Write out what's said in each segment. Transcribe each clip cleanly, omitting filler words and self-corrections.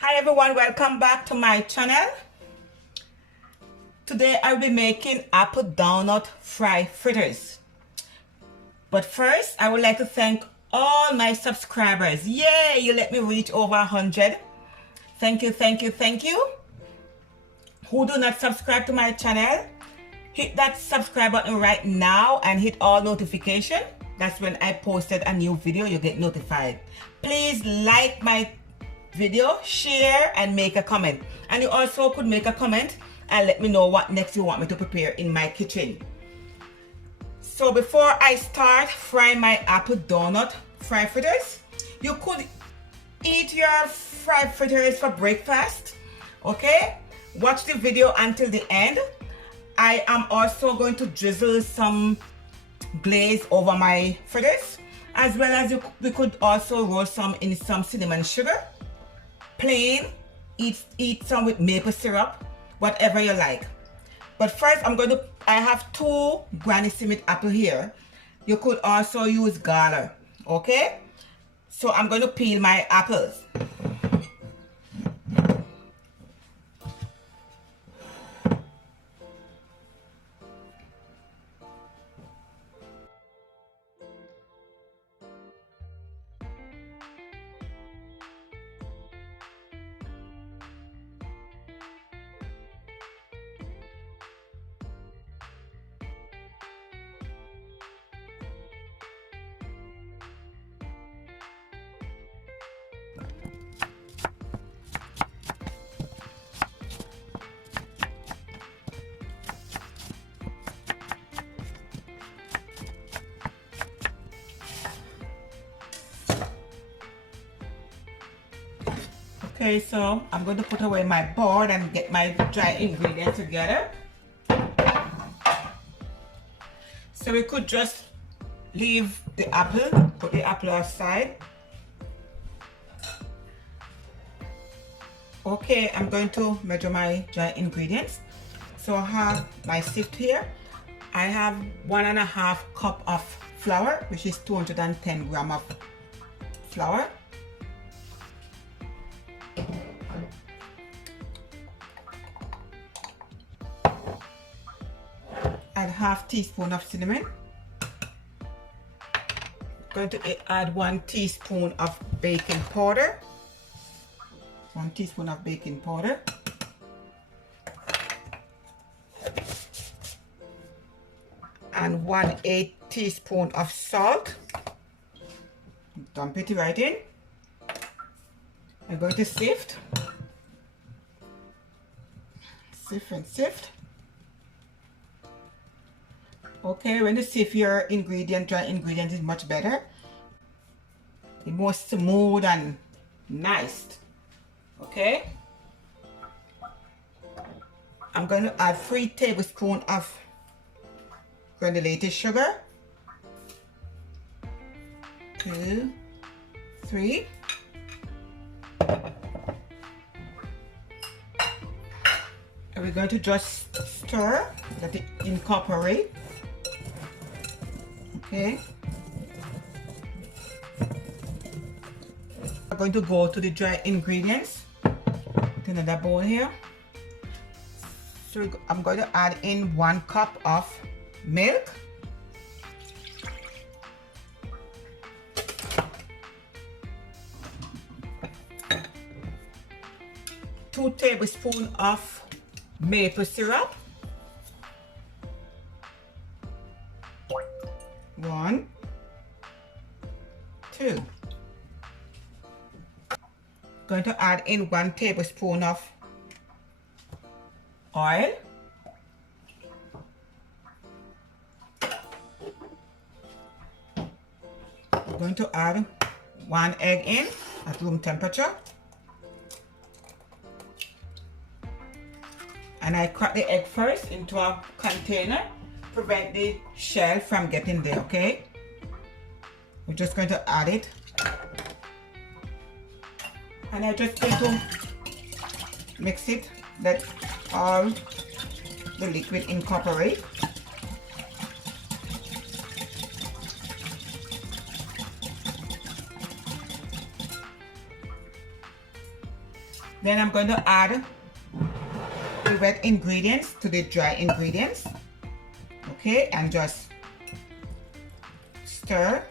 Hi everyone, welcome back to my channel. Today I'll be making apple donut fry fritters. But first, I would like to thank all my subscribers. Yay, you let me reach over 100. Thank you, thank you, thank you. Who do not subscribe to my channel, hit that subscribe button right now and hit all notification. That's when I posted a new video, you get notified. Please like my video, share and make a comment. And you also could make a comment and let me know what next you want me to prepare in my kitchen. So before I start frying my apple donut fry fritters, you could eat your fried fritters for breakfast. Okay, watch the video until the end. I am also going to drizzle some glaze over my fritters, as well as we could also roll some in some cinnamon sugar. Plain, eat some with maple syrup, whatever you like. But first I have 2 Granny Smith apple here. You could also use gala, okay? So I'm going to peel my apples. Okay, so I'm going to put away my board and get my dry ingredients together. So we could just leave the apple, put the apple aside. Okay, I'm going to measure my dry ingredients. So I have my sift here. I have 1.5 cup of flour, which is 210 grams of flour. Add 1/2 teaspoon of cinnamon. Going to add 1 teaspoon of baking powder. 1 teaspoon of baking powder. And 1/8 teaspoon of salt. Dump it right in. I'm going to sift. Sift and sift. Okay, when you sift your dry ingredient is much better. It's more smooth and nice. Okay. I'm going to add 3 tablespoons of granulated sugar. 2, 3. And we're going to just stir, let it incorporate. Okay. I'm going to go to the dry ingredients. Put another bowl here. So I'm going to add in 1 cup of milk. Two tablespoons of maple syrup. 1, 2. Going to add in 1 tablespoon of oil. I'm going to add 1 egg in at room temperature. And I crack the egg first into a container, prevent the shell from getting there, okay? We're just going to add it. And I just going to mix it, let all the liquid incorporate. Then I'm going to add the wet ingredients to the dry ingredients. Okay, and just stir.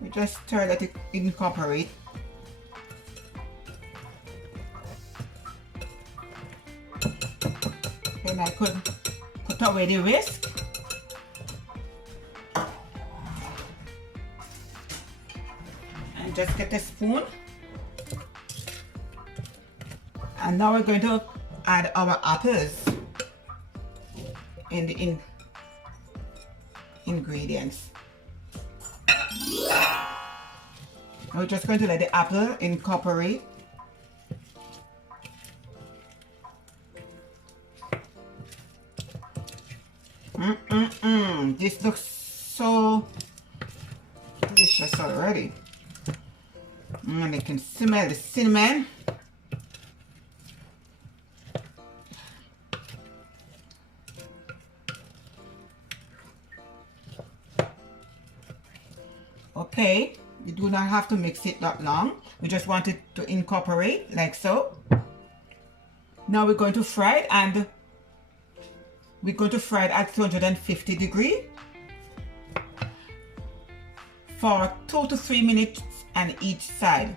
We just stir that it incorporate. Then I could put away the whisk. And just get a spoon. And now we're going to add our apples in the ingredients. We're just going to let the apple incorporate. This looks so delicious already. And you can smell the cinnamon. Okay, you do not have to mix it that long. We just want it to incorporate like so. Now we're going to fry it, and we're going to fry it at 250 degrees for 2 to 3 minutes on each side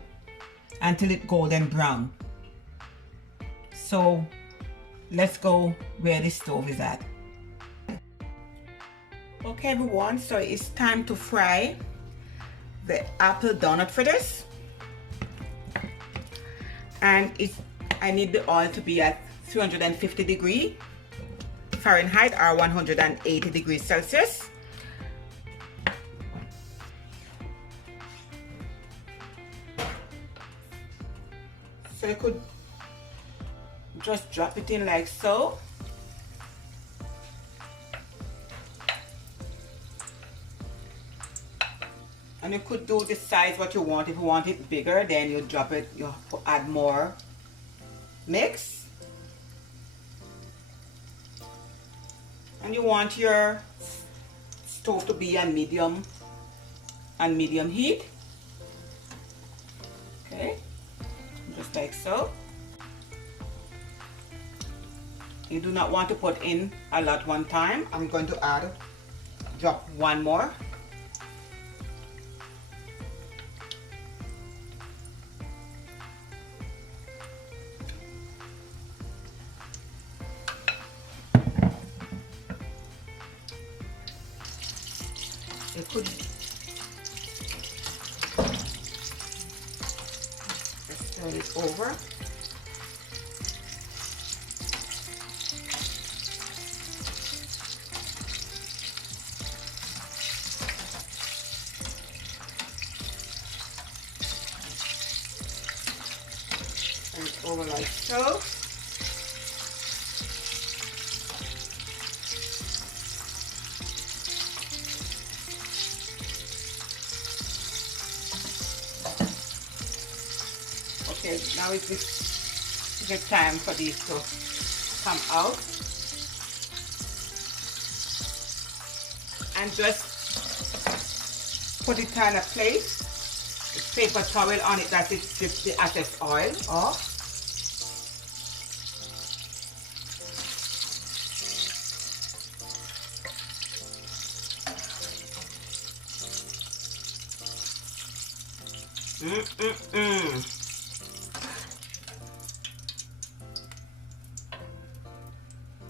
until it golden brown. So let's go where the stove is at. Okay everyone, so it's time to fry the apple donut fritters, and I need the oil to be at 350 degrees Fahrenheit or 180 degrees Celsius. So you could just drop it in like so. And you could do the size what you want. If you want it bigger, then you drop it, you add more mix. And you want your stove to be on medium heat. Okay, just like so. You do not want to put in a lot one time. I'm going to drop one more. You could just turn it over. Turn it over like so. Okay, now is the time for these to come out. And just put it on a plate, paper towel on it that it strips the excess oil off.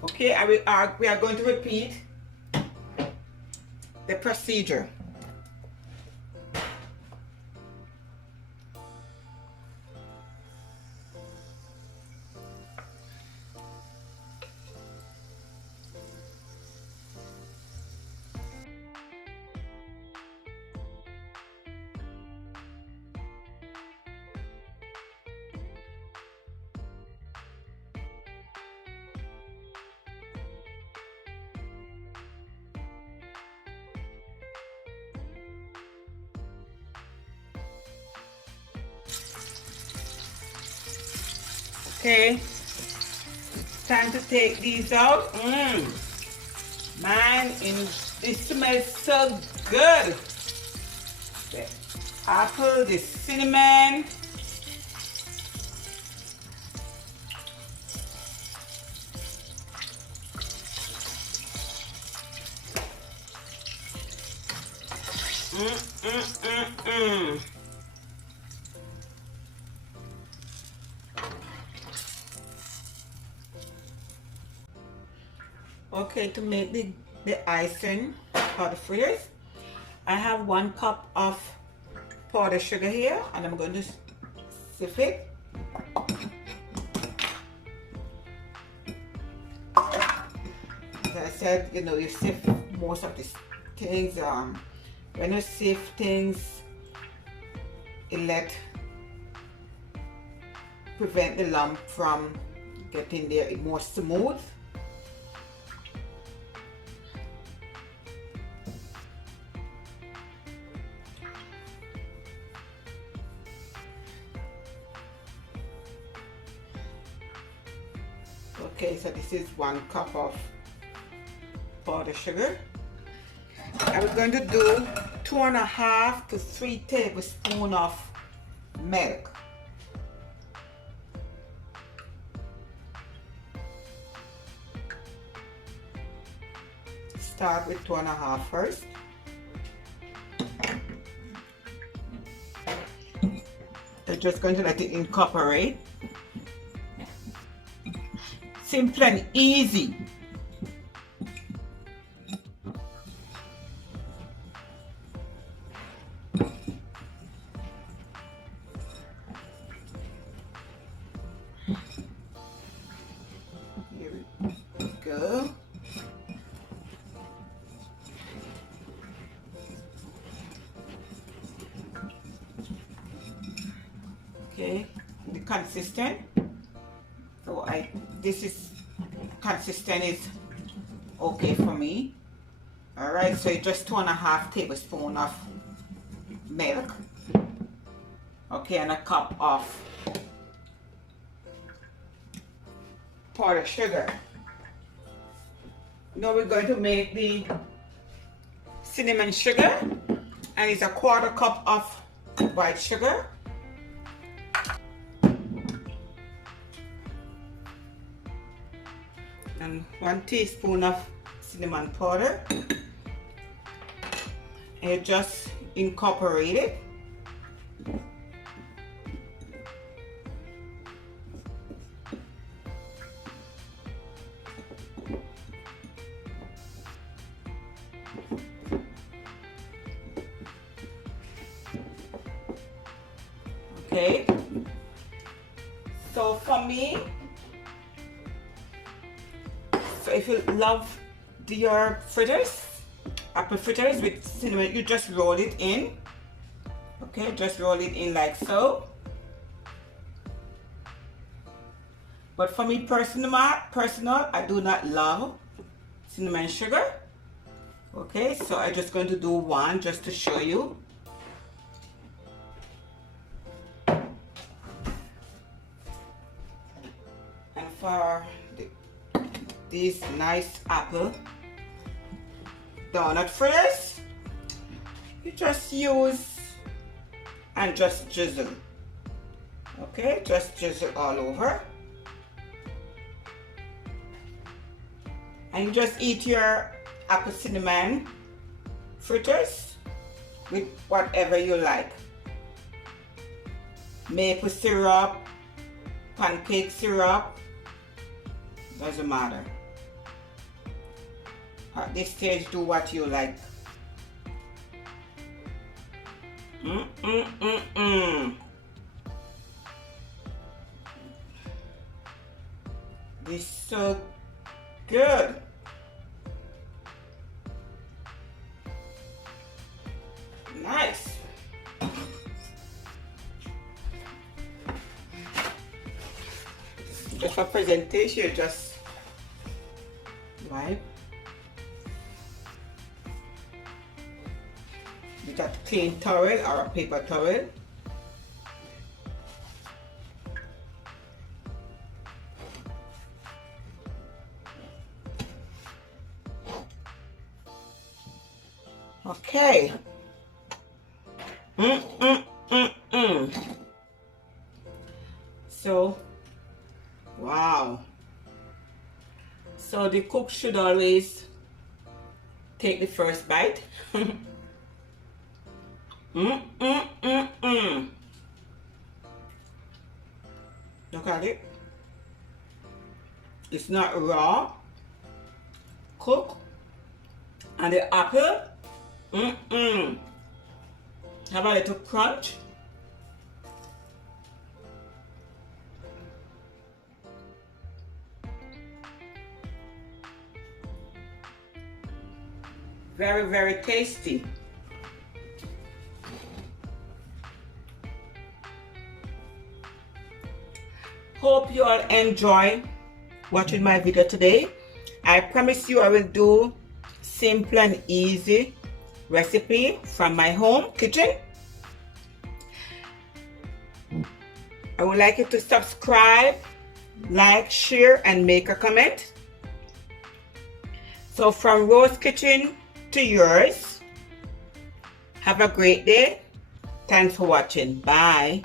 Okay, we are going to repeat the procedure. Okay, it's time to take these out. My and it smells so good. The apple, the cinnamon. Okay, to make the icing for the fritters, I have 1 cup of powdered sugar here, and I'm going to sift it. As I said, you know, you sift most of these things. When you sift things, it prevent the lump from getting there more smooth. Okay, so this is 1 cup of powdered sugar. I'm going to do 2.5 to 3 tablespoons of milk. Start with 2.5 first. I'm just going to let it incorporate. Simple and easy. Here we go. Okay, the consistent. So this is consistent is okay for me. All right, so just 2.5 tablespoons of milk. Okay, and a cup of powdered sugar. Now we're going to make the cinnamon sugar, and it's a 1/4 cup of white sugar. And 1 teaspoon of cinnamon powder, and you just incorporate it. Okay, so for me, so if you love your fritters, apple fritters with cinnamon, you just roll it in. Okay, just roll it in like so. But for me personal, I do not love cinnamon sugar. Okay, so I'm just going to do 1 just to show you. And for these nice apple donut fritters, you just use and just drizzle. Okay, just drizzle all over, and you just eat your apple cinnamon fritters with whatever you like. Maple syrup, pancake syrup, doesn't matter. At this stage, do what you like. This is so good. Nice. Just for presentation, just wipe with a clean towel or a paper towel. Okay. So, wow. So the cook should always take the first bite. Look at it. It's not raw. Cook. And the apple. Have a little crunch. Very, very tasty. Hope you all enjoy watching my video today. I promise you I will do simple and easy recipe from my home kitchen. I would like you to subscribe, like, share, and make a comment. So from Rose Kitchen to yours, have a great day. Thanks for watching. Bye.